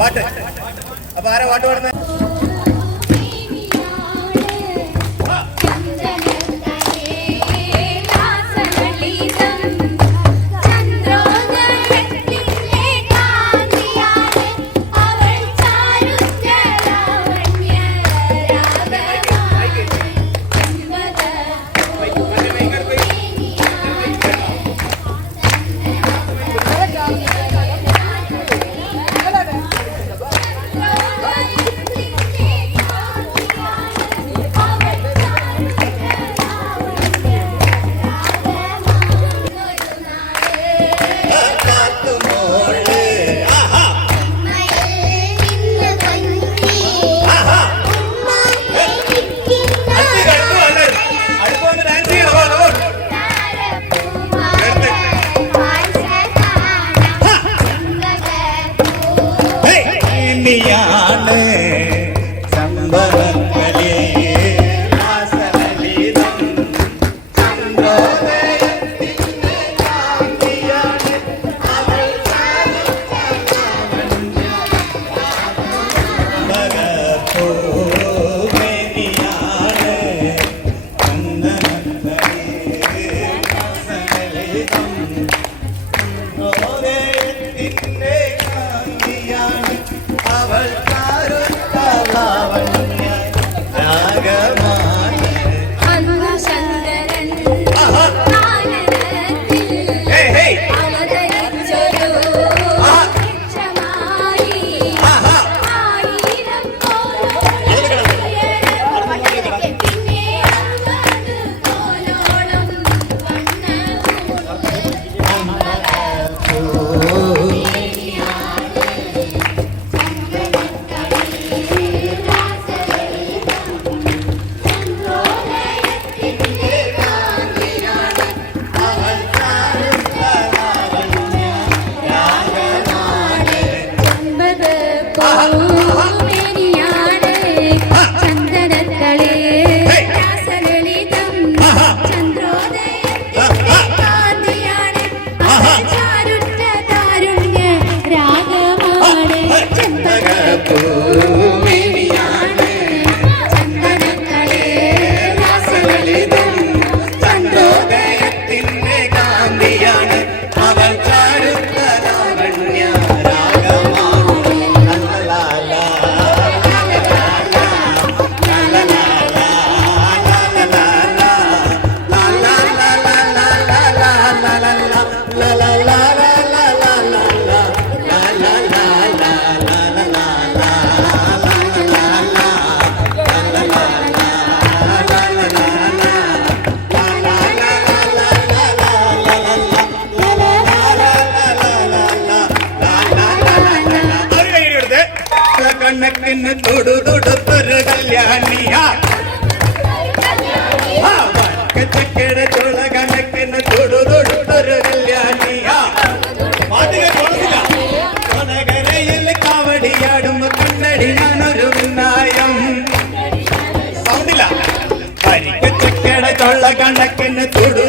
പാട്ട്. അപ്പൊ ആരാ പാട്ട് പാടുന്നത് കണ്ണക്കിന് തൊടു തൊടുത്തൊരു കല്യാണിയാ. ചക്കര ചോള കണക്കിന് തൊടു തൊടുത്തൊരു കല്യാണിയാ. പാട്ടുകൾ തോന്നില്ല കൊടകരയിൽ കാവടിയാടുമ്പോ കണ്ണടി ഞാനൊരു നായം സൗണ്ടില്ല. പരിക്ക ചക്കട ചൊള്ള കണക്കിന് തൊടു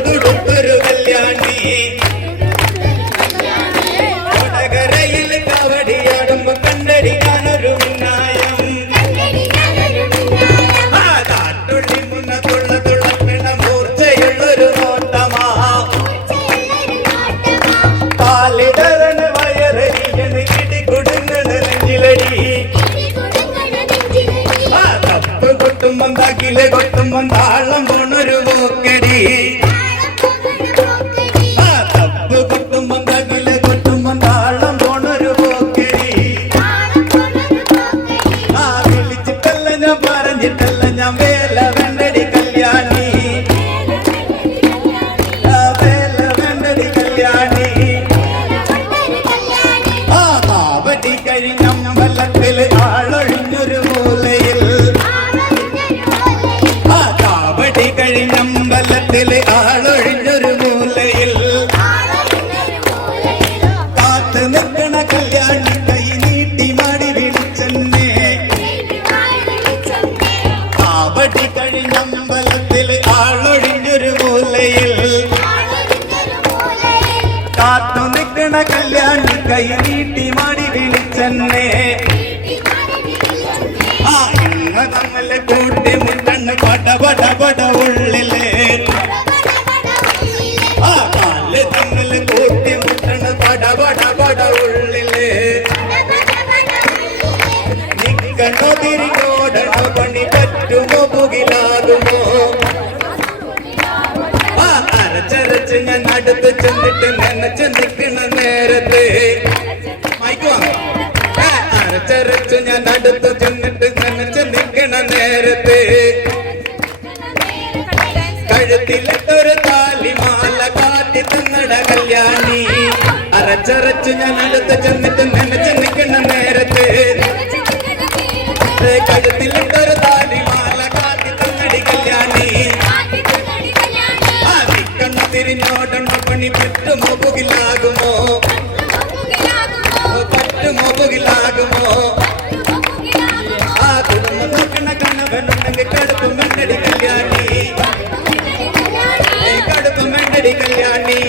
വിളിച്ചിട്ടല്ല ഞാൻ പറഞ്ഞിട്ടല്ല ഞാൻ വേല കഴിഞ്ഞമ്പലത്തിൽ ആളൊഴിഞ്ഞൊരു മൂലയിൽ കാത്ത് നിൽക്കണ കല്യാണി കൈ നീട്ടി മാടി വിളിച്ചെന്നെ. കാവടി കഴിഞ്ഞമ്പലത്തിൽ ആളൊഴിഞ്ഞൊരു മൂലയിൽ കാത്തു നിൽക്കണ കല്യാണി കൈ നീട്ടി മാടി വിളിച്ചെന്നെ. ആ ഇന്ന് തമ്മിൽ കൂട്ടി മുട്ടണ് പട പട പട ഉള്ളിൽ. അരച്ചരച്ച് ഞാൻ അടുത്ത് ചെന്നിട്ട് നനച്ച് നിൽക്കുന്ന നേരത്തെ. അരച്ചരച്ച് ഞാൻ അടുത്ത് ചെന്നിട്ട് നനച്ച് നിൽക്കണ നേരത്തെ. കഴുത്തിലിട്ടൊരു താലിമാല കാട്ടി തിന്നട കല്യാണി. അരച്ചരച്ച് ഞാൻ അടുത്ത് ചെന്നിട്ട് നനച്ച് നിൽക്കണ നേരത്തെ. பெற்று மொபுகிலாகுமோ பட்டு மொபுகிலாகுமோ குடும்பம் மக்கன கணவன் உனக்கு கடுப்பு மெண்டடி கல்யாணி கடுப்பு மெண்டடி கல்யாணி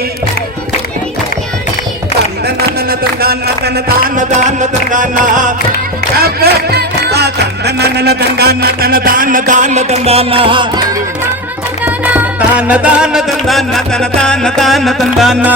தந்தன தந்தான தன தான தந்தானா తాన తాన తందాన తన తాన తాన తందానా